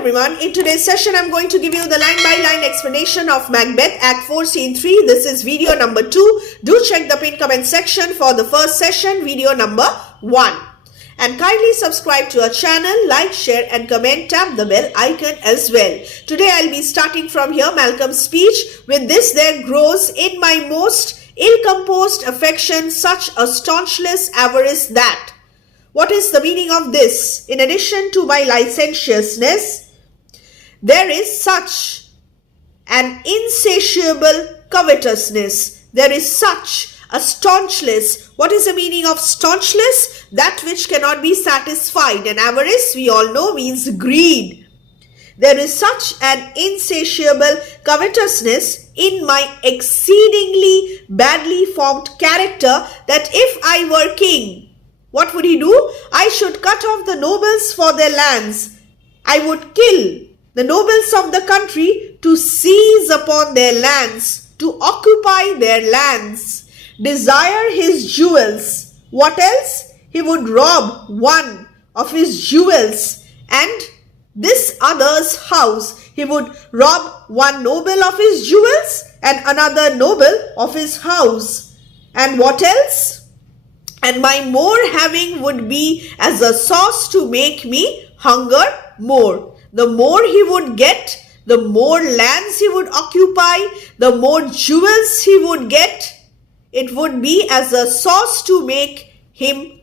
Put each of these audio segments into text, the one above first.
everyone. In today's session, I'm going to give you the line-by-line explanation of Macbeth, Act 4, Scene 3. This is video number 2. Do check the pinned comment section for the first session, video number 1. And kindly subscribe to our channel, like, share and comment, tap the bell icon as well. Today, I'll be starting from here, Malcolm's speech. With this there grows in my most ill-composed affection such a staunchless avarice that. What is the meaning of this? In addition to my licentiousness, there is such an insatiable covetousness. There is such a staunchless. What is the meaning of staunchless? That which cannot be satisfied. And avarice, we all know, means greed. There is such an insatiable covetousness in my exceedingly badly formed character that if I were king, what would he do? I should cut off the nobles for their lands. I would kill the nobles of the country to seize upon their lands, to occupy their lands, desire his jewels. What else? He would rob one of his jewels and this other's house. He would rob one noble of his jewels and another noble of his house. And what else? And my more having would be as a sauce to make me hunger more. The more he would get, the more lands he would occupy, the more jewels he would get. It would be as a sauce to make him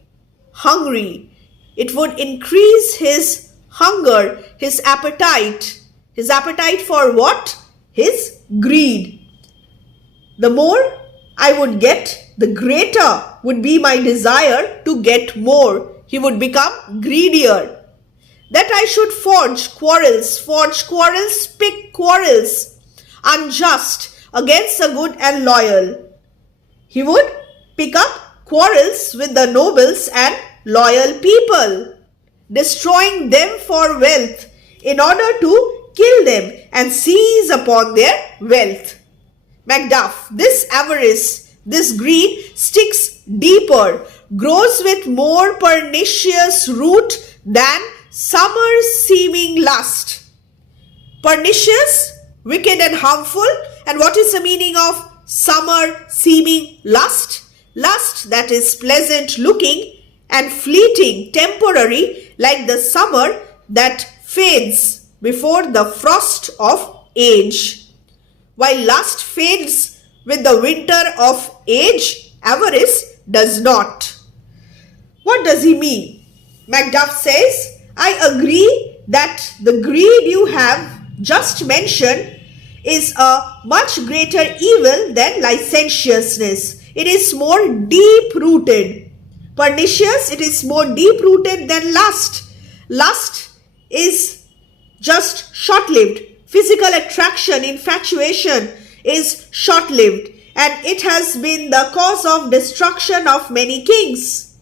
hungry. It would increase his hunger, his appetite. His appetite for what? His greed. The more I would get, the greater would be my desire to get more. He would become greedier. That I should forge quarrels, pick quarrels, unjust against the good and loyal. He would pick up quarrels with the nobles and loyal people, destroying them for wealth in order to kill them and seize upon their wealth. Macduff, this avarice, this greed sticks deeper, grows with more pernicious root than summer's seeming lust. Pernicious, wicked and harmful. And what is the meaning of summer seeming lust? Lust that is pleasant looking and fleeting, temporary, like the summer that fades before the frost of age. While lust fades with the winter of age, avarice does not. What does he mean? Macduff says, I agree that the greed you have just mentioned is a much greater evil than licentiousness. It is more deep-rooted. Pernicious, it is more deep-rooted than lust. Lust is just short-lived. Physical attraction, infatuation is short-lived, and it has been the cause of destruction of many kings.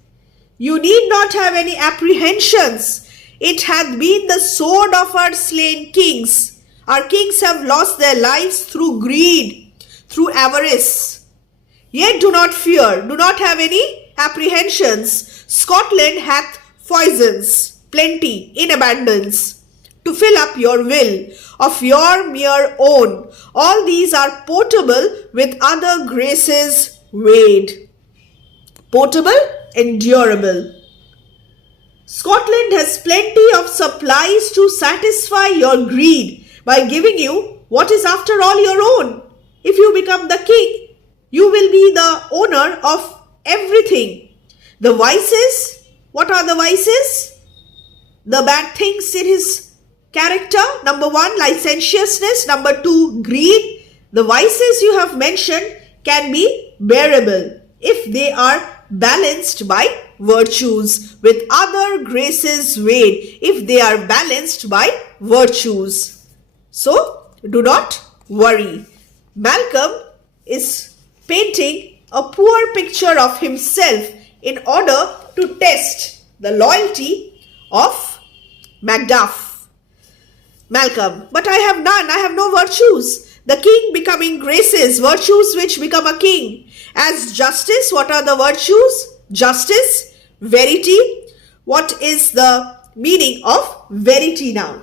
You need not have any apprehensions. It hath been the sword of our slain kings. Our kings have lost their lives through greed, through avarice. Yet do not fear, do not have any apprehensions. Scotland hath foisons, plenty, in abundance, to fill up your will, of your mere own. All these are portable with other graces weighed. Portable, endurable. Scotland has plenty of supplies to satisfy your greed by giving you what is after all your own. If you become the king, you will be the owner of everything. The vices, what are the vices? The bad things in his character. Number 1, licentiousness. Number 2, greed. The vices you have mentioned can be bearable if they are balanced by virtues, with other graces weighed, if they are balanced by virtues. So, do not worry. Malcolm is painting a poor picture of himself in order to test the loyalty of Macduff. Malcolm, but I have none, I have no virtues. The king becoming graces, virtues which become a king. As justice, what are the virtues? Justice, verity. What is the meaning of verity now?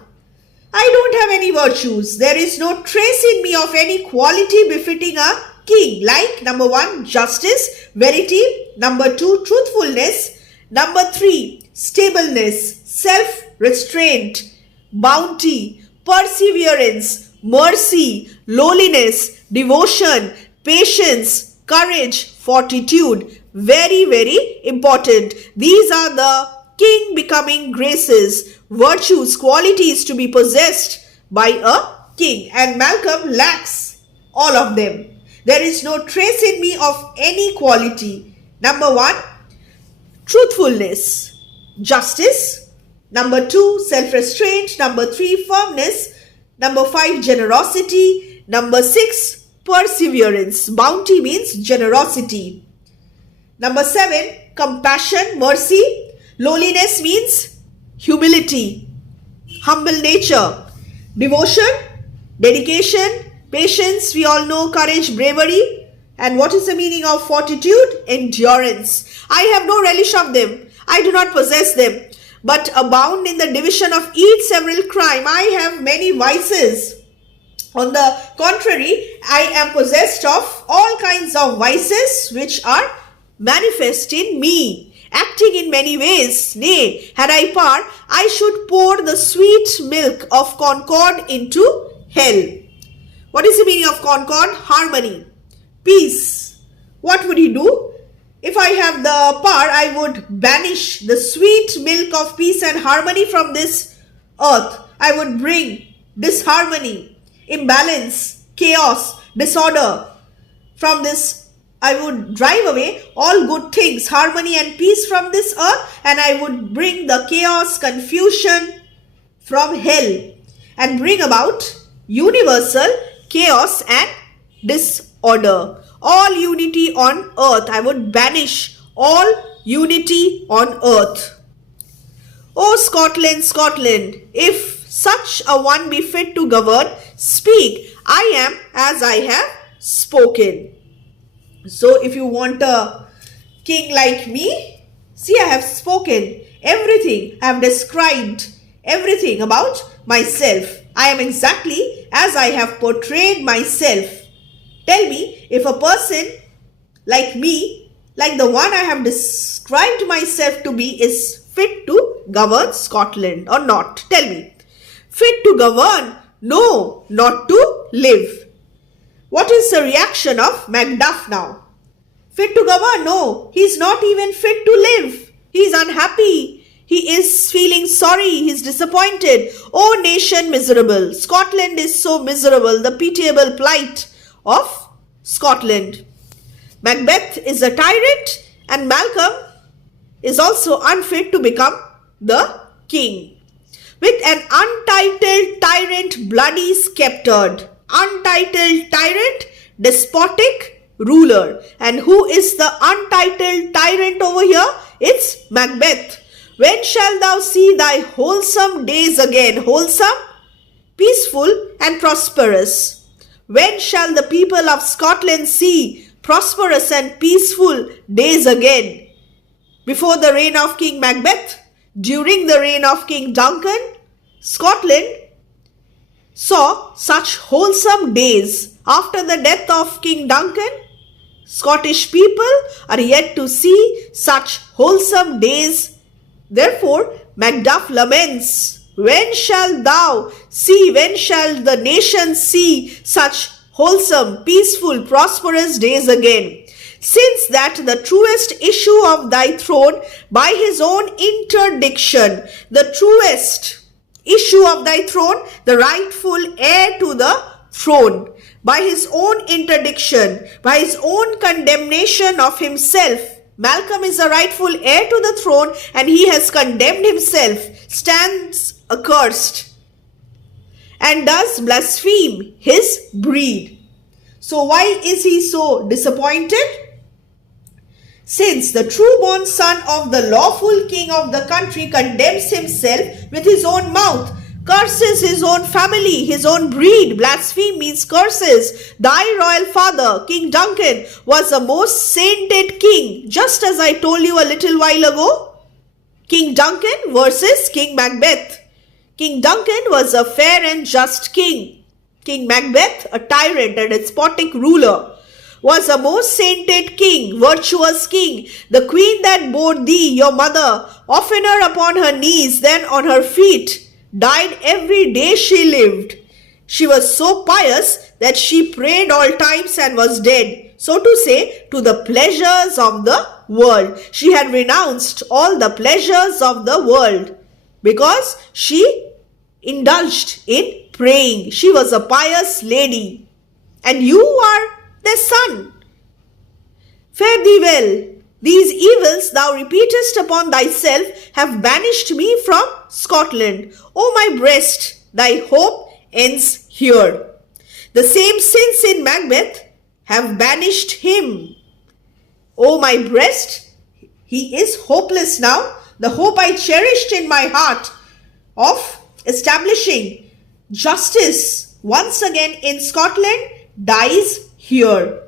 I don't have any virtues. There is no trace in me of any quality befitting a king. Like number 1, justice, verity. Number 2, truthfulness. Number 3, stableness, self-restraint, bounty, perseverance, mercy, lowliness, devotion, patience, courage, fortitude. Very, very important. These are the king becoming graces, virtues, qualities to be possessed by a king. And Malcolm lacks all of them. There is no trace in me of any quality. Number 1, truthfulness. Justice. Number 2, self-restraint. Number 3, firmness. Number 5, generosity. Number 6, perseverance. Bounty means generosity. Number 7, compassion, mercy. Lowliness means humility, humble nature. Devotion, dedication, patience, we all know, courage, bravery. And what is the meaning of fortitude? Endurance. I have no relish of them. I do not possess them, but abound in the division of each several crime. I have many vices. On the contrary, I am possessed of all kinds of vices which are manifest in me, acting in many ways. Nay, had I power, I should pour the sweet milk of concord into hell. What is the meaning of concord? Harmony, peace. What would he do? If I have the power, I would banish the sweet milk of peace and harmony from this earth. I would bring disharmony, imbalance, chaos, disorder from this. I would drive away all good things, harmony and peace from this earth, and I would bring the chaos, confusion from hell and bring about universal chaos and disorder. All unity on earth. I would banish all unity on earth. O Scotland, Scotland, if such a one be fit to govern, speak. I am as I have spoken. So if you want a king like me, see, I have spoken everything. I have described everything about myself. I am exactly as I have portrayed myself. Tell me, if a person like me, like the one I have described myself to be, is fit to govern Scotland or not? Tell me. Fit to govern? No, not to live. What is the reaction of Macbeth now? Fit to govern? No, he is not even fit to live. He is unhappy. He is feeling sorry. He is disappointed. O nation miserable. Scotland is so miserable. The pitiable plight of Scotland. Macbeth is a tyrant and Malcolm is also unfit to become the king. With an untitled tyrant bloody sceptered. Untitled tyrant, despotic ruler. And who is the untitled tyrant over here? It's Macbeth. When shalt thou see thy wholesome days again? Wholesome, peaceful and prosperous. When shall the people of Scotland see prosperous and peaceful days again? Before the reign of King Macbeth, during the reign of King Duncan, Scotland saw such wholesome days. After the death of King Duncan, Scottish people are yet to see such wholesome days. Therefore, Macduff laments, when shall thou see, when shall the nation see such wholesome, peaceful, prosperous days again? Since that the truest issue of thy throne by his own interdiction, the truest issue of thy throne, the rightful heir to the throne, by his own interdiction, by his own condemnation of himself. Malcolm is the rightful heir to the throne and he has condemned himself, stands accursed and does blaspheme his breed. So why is he so disappointed? Since the true-born son of the lawful king of the country condemns himself with his own mouth, curses his own family, his own breed. Blaspheme means curses. Thy royal father, King Duncan, was the most sainted king, just as I told you a little while ago. King Duncan versus King Macbeth. King Duncan was a fair and just king. King Macbeth, a tyrant and despotic ruler, was a most sainted king, virtuous king, the queen that bore thee, your mother, oftener upon her knees than on her feet, died every day she lived. She was so pious that she prayed all times and was dead, so to say, to the pleasures of the world. She had renounced all the pleasures of the world because she indulged in praying. She was a pious lady. And you are their son. Fare thee well. These evils thou repeatest upon thyself have banished me from Scotland. O my breast, thy hope ends here. The same sins in Macbeth have banished him. O my breast, he is hopeless now. The hope I cherished in my heart of establishing justice once again in Scotland dies here.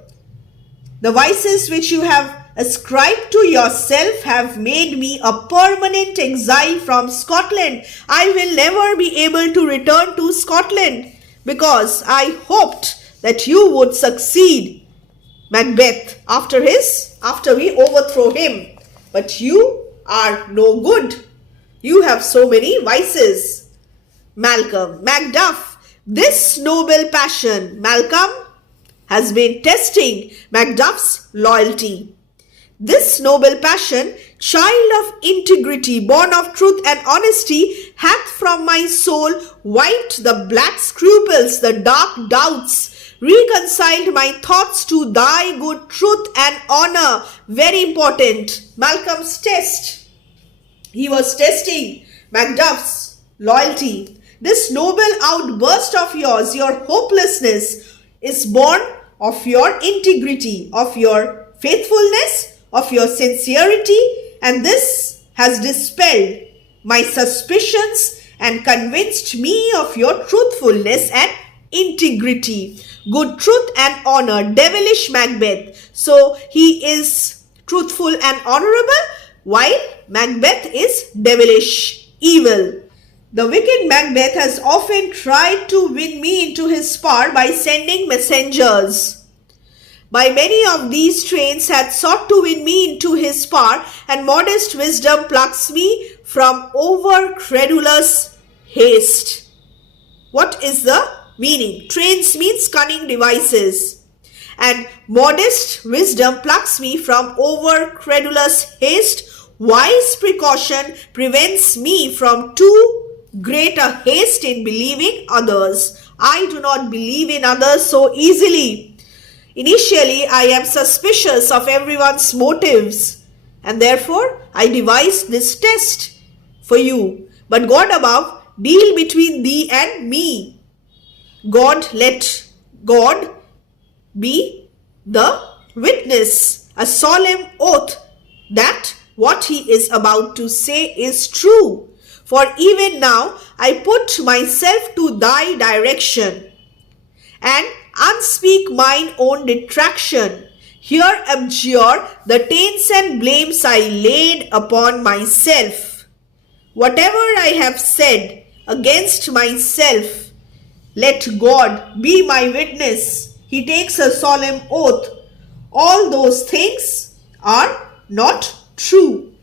The vices which you have ascribed to yourself have made me a permanent exile from Scotland. I will never be able to return to Scotland because I hoped that you would succeed, Macbeth, after we overthrow him. But you are no good. You have so many vices. Malcolm, Macduff, this noble passion, Malcolm, has been testing Macduff's loyalty. This noble passion, child of integrity, born of truth and honesty, hath from my soul wiped the black scruples, the dark doubts, reconciled my thoughts to thy good truth and honor. Very important. Malcolm's test. He was testing Macduff's loyalty. This noble outburst of yours, your hopelessness, is born of your integrity, of your faithfulness, of your sincerity, and this has dispelled my suspicions and convinced me of your truthfulness and integrity. Good truth and honor, devilish Macbeth. So he is truthful and honorable, while Macbeth is devilish, evil. The wicked Macbeth has often tried to win me into his power by sending messengers. By many of these trains hath sought to win me into his power, and modest wisdom plucks me from over credulous haste. What is the meaning? Trains means cunning devices. And modest wisdom plucks me from over credulous haste. Wise precaution prevents me from too great a haste in believing others. I do not believe in others so easily. Initially, I am suspicious of everyone's motives, and therefore I devised this test for you. But God above, deal between thee and me. Let God be the witness, a solemn oath that what he is about to say is true. For even now I put myself to thy direction and unspeak mine own detraction. Here abjure the taints and blames I laid upon myself. Whatever I have said against myself, let God be my witness. He takes a solemn oath. All those things are not true.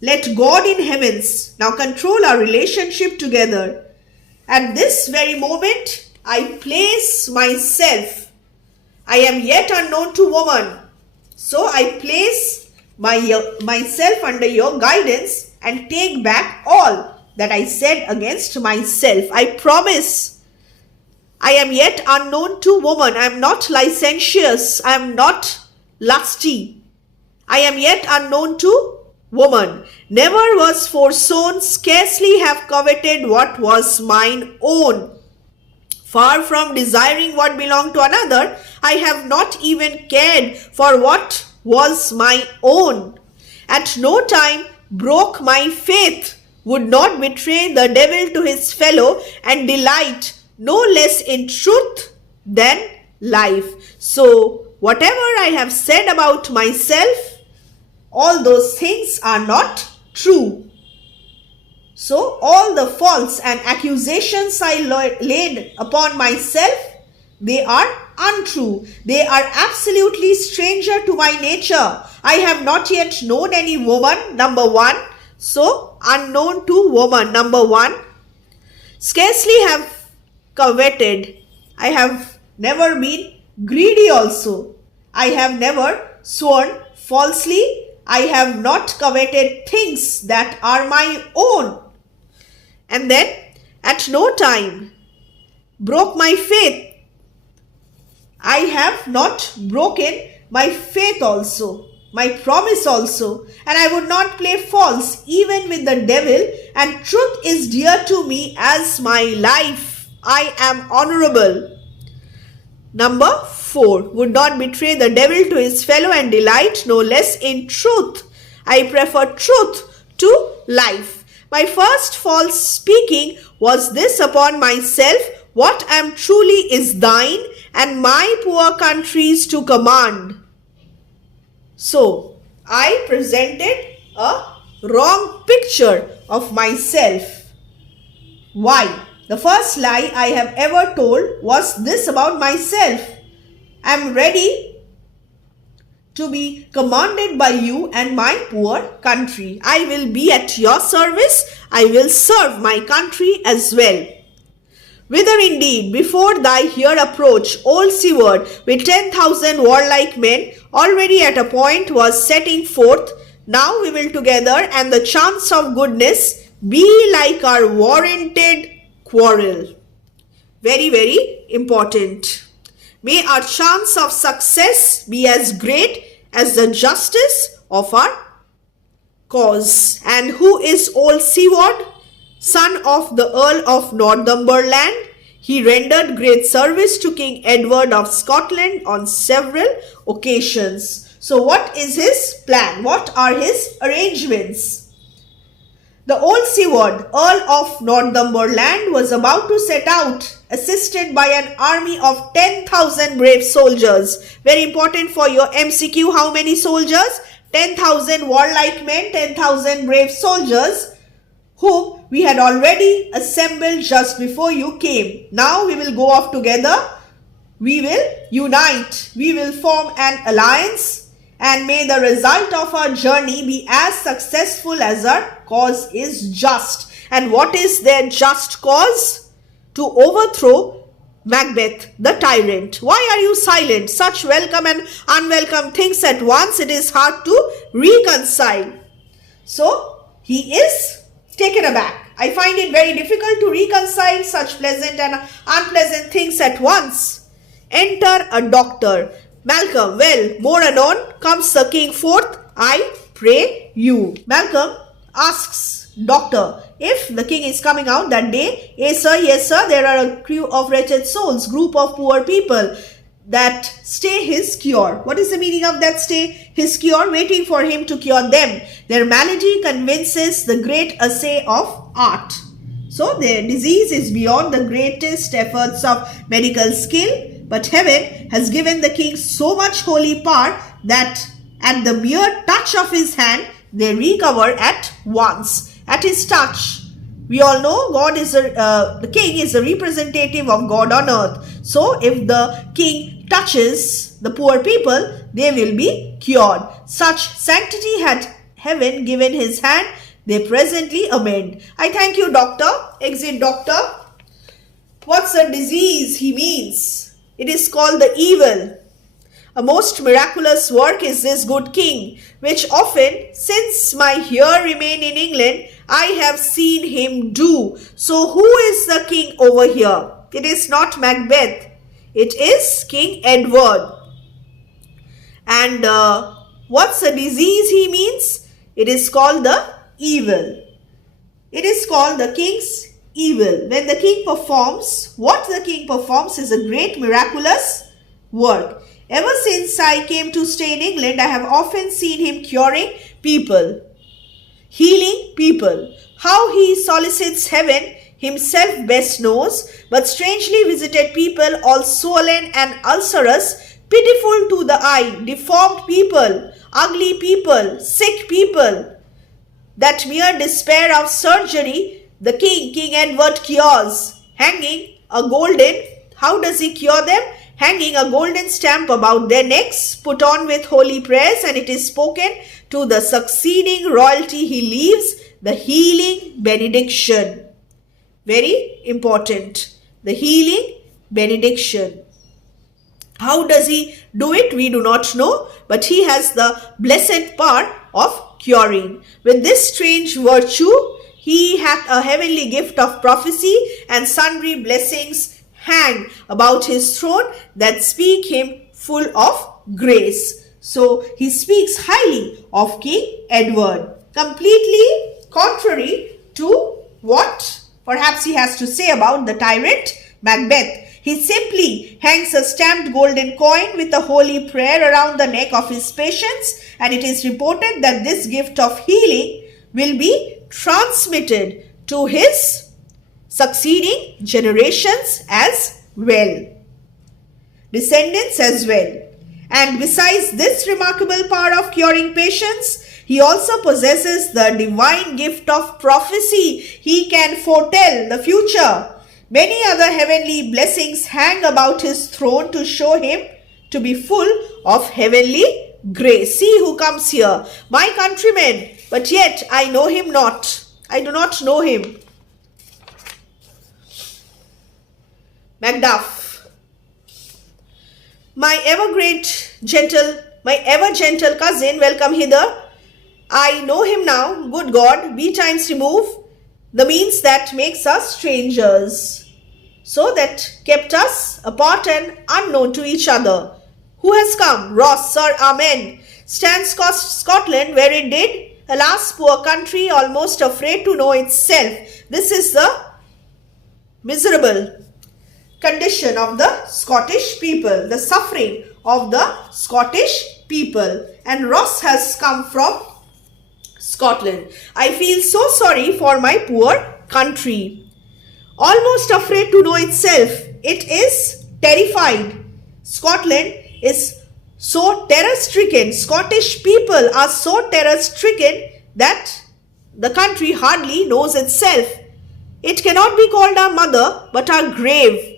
Let God in heavens now control our relationship together. At this very moment, I place myself. I am yet unknown to woman. So I place myself under your guidance and take back all that I said against myself. I promise. I am yet unknown to woman. I am not licentious. I am not lusty. I am yet unknown to woman. Never was foresown, scarcely have coveted what was mine own. Far from desiring what belonged to another, I have not even cared for what was my own. At no time broke my faith, would not betray the devil to his fellow, and delight no less in truth than life. So, whatever I have said about myself, all those things are not true. So all the faults and accusations I laid upon myself, they are untrue. They are absolutely stranger to my nature. I have not yet known any woman, number one. So unknown to woman, number one. Scarcely have coveted. I have never been greedy also. I have never sworn falsely. I have not coveted things that are my own. And then at no time broke my faith. I have not broken my faith also, my promise also, and I would not play false even with the devil, and truth is dear to me as my life. I am honorable. Number 4. Would not betray the devil to his fellow and delight no less in truth. I prefer truth to life. My first false speaking was this upon myself: what am truly is thine, and my poor country's to command. So, I presented a wrong picture of myself. Why? The first lie I have ever told was this about myself: I am ready to be commanded by you and my poor country. I will be at your service. I will serve my country as well. Whither indeed, before thy here approach, old Seward, with 10,000 warlike men, already at a point was setting forth. Now we will together, and the chance of goodness be like our warranted quarrel. Very, very important. May our chance of success be as great as the justice of our cause. And who is old Seward? Son of the Earl of Northumberland. He rendered great service to King Edward of Scotland on several occasions. So what is his plan? What are his arrangements? The old Seward, Earl of Northumberland, was about to set out, assisted by an army of 10,000 brave soldiers. Very important for your MCQ. How many soldiers? 10,000 warlike men, 10,000 brave soldiers, whom we had already assembled just before you came. Now we will go off together. We will unite. We will form an alliance. And may the result of our journey be as successful as our cause is just. And what is their just cause? To overthrow Macbeth, the tyrant. Why are you silent? Such welcome and unwelcome things at once, it is hard to reconcile. So, he is taken aback. I find it very difficult to reconcile such pleasant and unpleasant things at once. Enter a doctor. Malcolm, well, more anon. Comes the king forth, I pray you. Malcolm asks doctor if the king is coming out that day. Yes sir, there are a crew of wretched souls, group of poor people that stay his cure. What is the meaning of that stay his cure? Waiting for him to cure them. Their malady convinces the great essay of art. So their disease is beyond the greatest efforts of medical skill. But heaven has given the king so much holy power that at the mere touch of his hand, they recover at once. At his touch. We all know God is the king is a representative of God on earth. So if the king touches the poor people, they will be cured. Such sanctity had heaven given his hand, they presently amend. I thank you, doctor. Exit doctor. What's the disease he means? It is called the evil. A most miraculous work is this good king, which often, since my here remain in England, I have seen him do. So who is the king over here? It is not Macbeth. It is King Edward. And what's the disease he means? It is called the evil. It is called the king's evil. When the king performs, what the king performs is a great miraculous work. Ever since I came to stay in England, I have often seen him curing people, healing people. How he solicits heaven himself best knows, but strangely visited people, all swollen and ulcerous, pitiful to the eye, deformed people, ugly people, sick people, that mere despair of surgery, the king, King Edward, cures, hanging a golden, how does he cure them? Hanging a golden stamp about their necks, put on with holy prayers, and it is spoken to the succeeding royalty he leaves, the healing benediction. Very important. The healing benediction. How does he do it? We do not know, but he has the blessed power of curing. With this strange virtue, he hath a heavenly gift of prophecy, and sundry blessings hang about his throne that speak him full of grace. So he speaks highly of King Edward, completely contrary to what perhaps he has to say about the tyrant Macbeth. He simply hangs a stamped golden coin with a holy prayer around the neck of his patients, and it is reported that this gift of healing will be transmitted to his succeeding generations as well, descendants as well. And besides this remarkable power of curing patients, he also possesses the divine gift of prophecy. He can foretell the future. Many other heavenly blessings hang about his throne to show him to be full of heavenly grace. See who comes here, my countryman, but yet I know him not. I do not know him. Macduff. My ever gentle cousin, welcome hither. I know him now, good God, be times remove the means that makes us strangers, so that kept us apart and unknown to each other. Who has come? Ross, sir, amen. Stands Scotland where it did? Alas, poor country, almost afraid to know itself. This is the miserable condition of the Scottish people, the suffering of the Scottish people. And Ross has come from Scotland. I feel so sorry for my poor country. Almost afraid to know itself. It is terrified. Scotland is so terror-stricken. Scottish people are so terror-stricken that the country hardly knows itself. It cannot be called our mother, but our grave.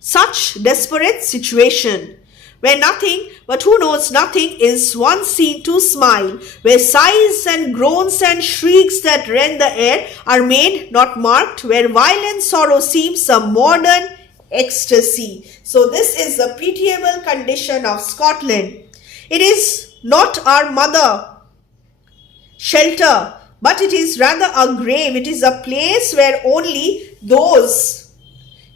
Such desperate situation, where nothing but who knows nothing is once seen to smile, where sighs and groans and shrieks that rend the air are made not marked, where violent sorrow seems a modern ecstasy. So this is the pitiable condition of Scotland. It is not our mother, shelter, but it is rather a grave. It is a place where only those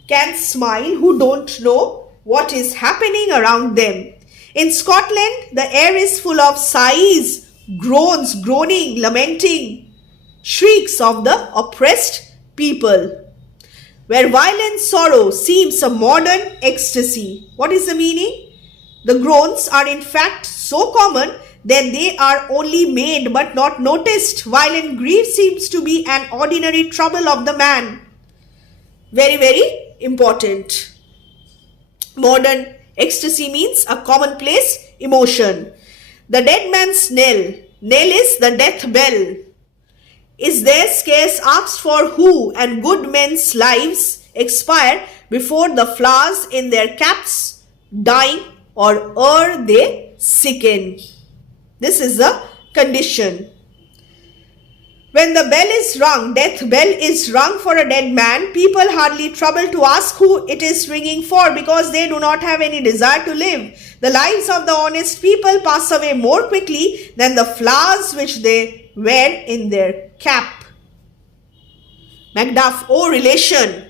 can smile who don't know what is happening around them. In Scotland, the air is full of sighs, groans, groaning, lamenting, shrieks of the oppressed people, where violent sorrow seems a modern ecstasy. What is the meaning? The groans are in fact so common that they are only made but not noticed. Violent grief seems to be an ordinary trouble of the man. Very, very important. Modern ecstasy means a commonplace emotion. The dead man's knell. Knell is the death bell. Is there scarce asked for who, and good men's lives expire before the flowers in their caps dying, or ere they sicken. This is the condition. When the bell is rung, death bell is rung for a dead man, people hardly trouble to ask who it is ringing for, because they do not have any desire to live. The lives of the honest people pass away more quickly than the flowers which they wear in their cap. Macduff, oh relation,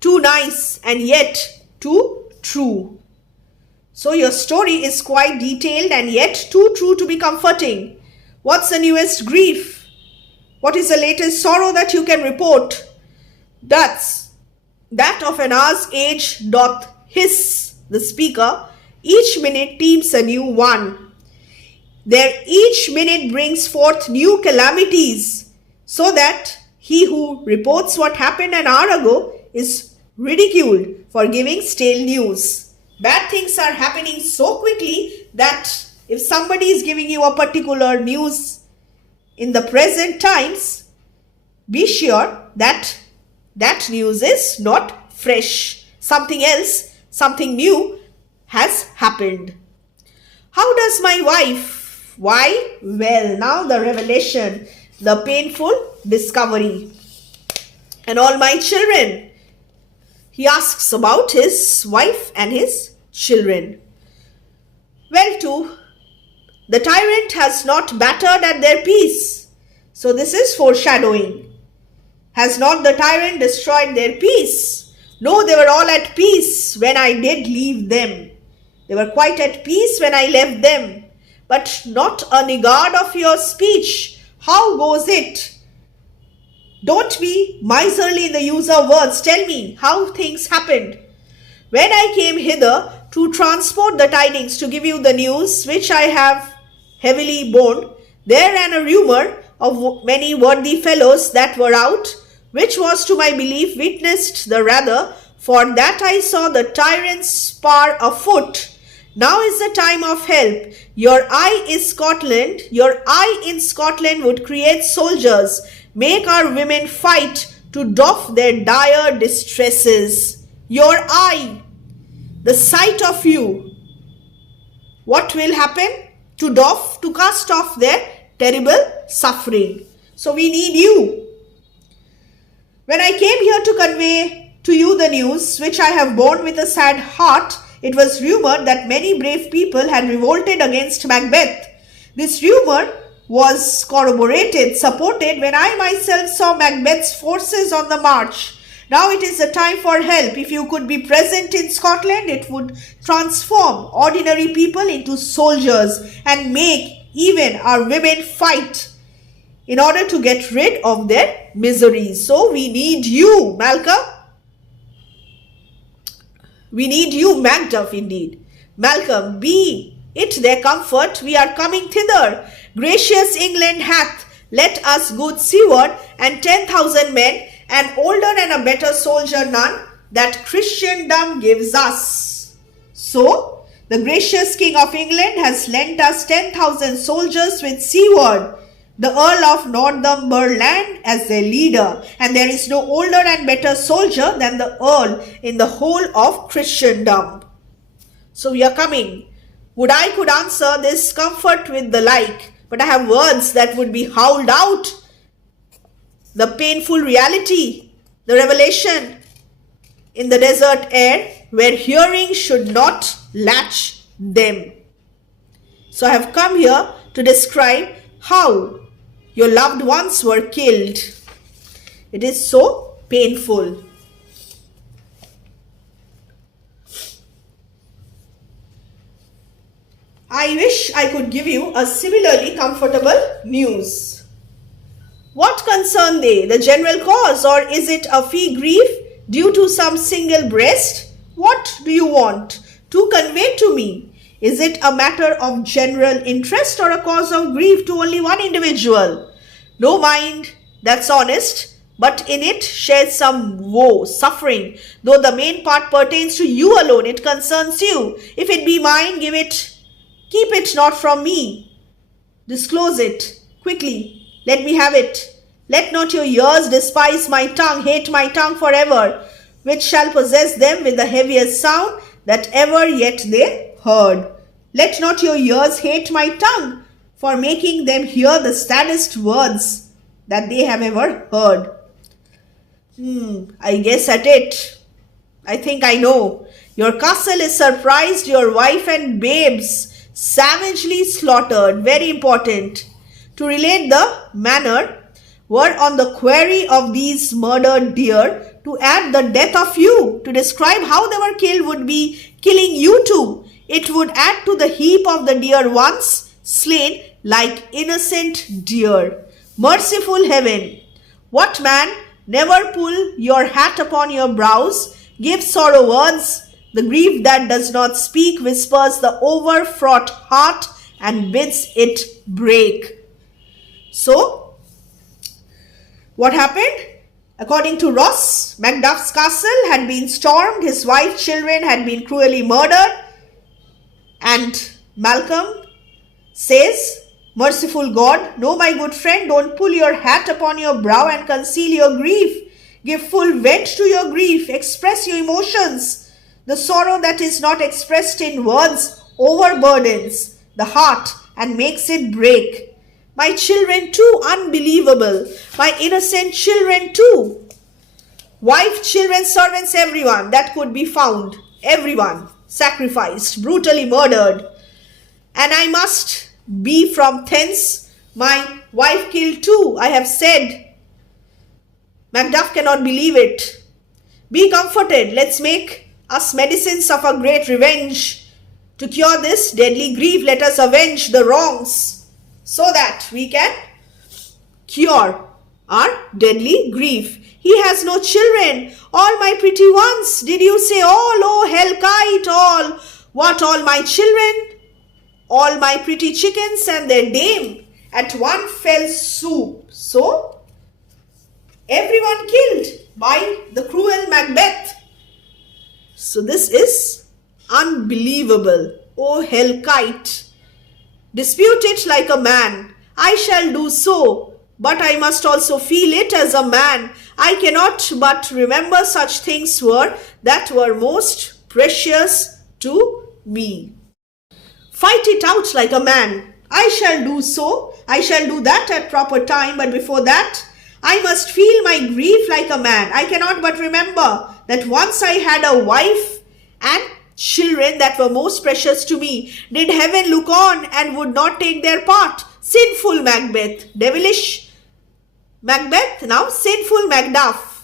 too nice and yet too true. So your story is quite detailed and yet too true to be comforting. What's the newest grief? What is the latest sorrow that you can report? That's that of an hour's age doth hiss the speaker. Each minute teems a new one. There each minute brings forth new calamities, so that he who reports what happened an hour ago is ridiculed for giving stale news. Bad things are happening so quickly that if somebody is giving you a particular news in the present times, be sure that that news is not fresh. Something else, something new has happened. How does my wife? Why? Well, now the revelation, the painful discovery. And all my children. He asks about his wife and his children. Well, too, the tyrant has not battered at their peace. So this is foreshadowing. Has not the tyrant destroyed their peace? No, they were all at peace when I did leave them. They were quite at peace when I left them. But not a niggard of your speech. How goes it? Don't be miserly in the use of words. Tell me how things happened. When I came hither to transport the tidings, to give you the news which I have heavily borne, there ran a rumour of many worthy fellows that were out, which was to my belief witnessed the rather, for that I saw the tyrant's spar afoot. Now is the time of help. Your eye is Scotland. Your eye in Scotland would create soldiers, make our women fight to doff their dire distresses. Your eye, the sight of you. What will happen? To cast off their terrible suffering. So we need you. When I came here to convey to you the news, which I have borne with a sad heart, it was rumored that many brave people had revolted against Macbeth. This rumor was corroborated, supported when I myself saw Macbeth's forces on the march. Now it is the time for help. If you could be present in Scotland, it would transform ordinary people into soldiers and make even our women fight in order to get rid of their miseries. So we need you, Malcolm. We need you, Macduff, indeed. Malcolm, be it their comfort, we are coming thither. Gracious England hath let us good seaward, and 10,000 men, an older and a better soldier none, that Christendom gives us. So, the gracious King of England has lent us 10,000 soldiers with seaward, the Earl of Northumberland as their leader, and there is no older and better soldier than the Earl in the whole of Christendom. So we are coming. Would I could answer this comfort with the like, but I have words that would be howled out. The painful reality, the revelation in the desert air, where hearing should not latch them. So I have come here to describe how your loved ones were killed. It is so painful. I wish I could give you a similarly comfortable news. What concern they? The general cause, or is it a fee grief due to some single breast? What do you want to convey to me? Is it a matter of general interest or a cause of grief to only one individual? No mind, that's honest, but in it shares some woe, suffering. Though the main part pertains to you alone, it concerns you. If it be mine, give it. Keep it not from me. Disclose it quickly. Let me have it. Let not your ears despise my tongue, hate my tongue forever, which shall possess them with the heaviest sound that ever yet they heard. Let not your ears hate my tongue, for making them hear the saddest words that they have ever heard. I guess at it. I think I know. Your castle is surprised, your wife and babes savagely slaughtered. Very important. To relate the manner, were on the quarry of these murdered deer, to add the death of you, to describe how they were killed would be killing you too. It would add to the heap of the deer once slain like innocent deer. Merciful heaven! What man, never pull your hat upon your brows, give sorrow words. The grief that does not speak whispers the overfraught heart and bids it break. So, what happened? According to Ross, Macduff's castle had been stormed, his wife, children had been cruelly murdered, and Malcolm says Merciful God, no, my good friend, don't pull your hat upon your brow and conceal your grief. Give full vent to your grief. Express your emotions. The sorrow that is not expressed in words overburdens the heart and makes it break. My children too, unbelievable. My innocent children too. Wife, children, servants, everyone that could be found. Everyone sacrificed, brutally murdered. And I must be from thence. My wife killed too, I have said. Macduff cannot believe it. Be comforted. Let's make us medicines of a great revenge. To cure this deadly grief, let us avenge the wrongs so that we can cure our deadly grief. He has no children. All my pretty ones. Did you say all? Oh, hell kite, all. What, all my children? All my pretty chickens and their dame at one fell swoop. So, everyone killed by the cruel Macbeth. So this is unbelievable. Oh hell kite. Dispute it like a man. I shall do so, but I must also feel it as a man. I cannot but remember such things that were most precious to me. Fight it out like a man. I shall do so. I shall do that at proper time, but before that, I must feel my grief like a man. I cannot but remember that once I had a wife and children that were most precious to me. Did heaven look on and would not take their part? Sinful Macbeth, devilish Macbeth, now sinful Macduff.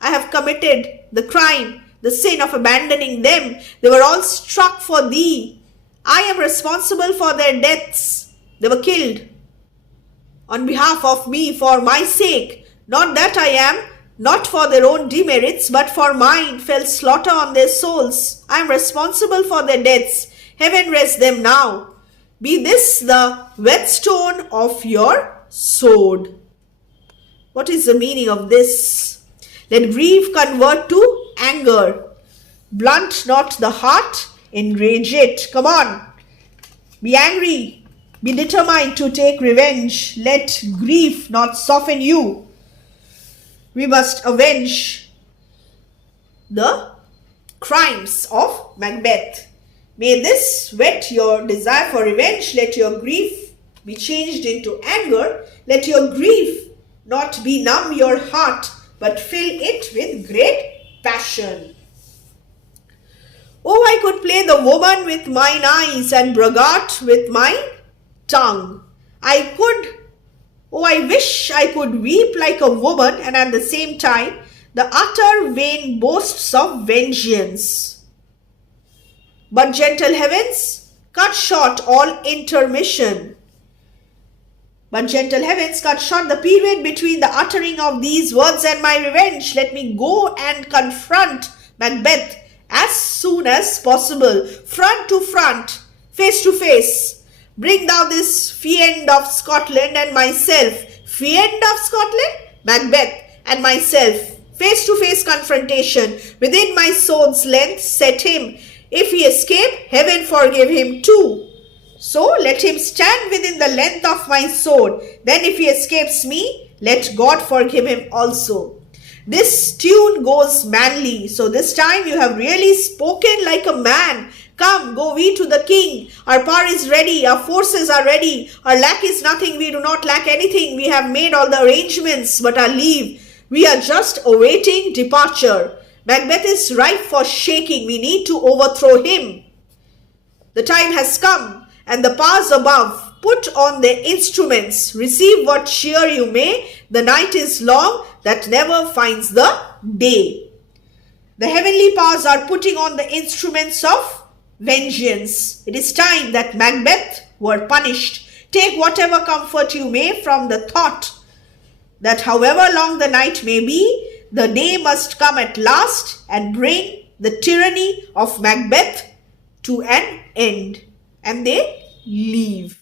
I have committed the crime, the sin of abandoning them. They were all struck for thee. I am responsible for their deaths. They were killed on behalf of me, for my sake. Not that I am, not for their own demerits, but for mine, fell slaughter on their souls. I am responsible for their deaths. Heaven rest them now. Be this the whetstone of your sword. What is the meaning of this? Let grief convert to anger. Blunt not the heart, enrage it. Come on, be angry. Be determined to take revenge. Let grief not soften you. We must avenge the crimes of Macbeth. May this whet your desire for revenge. Let your grief be changed into anger. Let your grief not be numb your heart, but fill it with great passion. Oh, I could play the woman with mine eyes and braggart with my tongue. I wish I could weep like a woman and at the same time the utter vain boasts of vengeance. But gentle heavens, cut short all intermission. But gentle heavens, cut short the period between the uttering of these words and my revenge. Let me go and confront Macbeth as soon as possible, front to front, face to face. Bring thou this fiend of Scotland and myself. Fiend of Scotland? Macbeth and myself. Face to face confrontation. Within my sword's length set him. If he escape, heaven forgive him too. So let him stand within the length of my sword. Then if he escapes me, let God forgive him also. This tune goes manly. So this time you have really spoken like a man. Come, go we to the king. Our power is ready. Our forces are ready. Our lack is nothing. We do not lack anything. We have made all the arrangements, but our leave. We are just awaiting departure. Macbeth is ripe for shaking. We need to overthrow him. The time has come, and the powers above put on their instruments. Receive what cheer you may. The night is long that never finds the day. The heavenly powers are putting on the instruments of vengeance. It is time that Macbeth were punished. Take whatever comfort you may from the thought that however long the night may be, the day must come at last and bring the tyranny of Macbeth to an end. And they leave.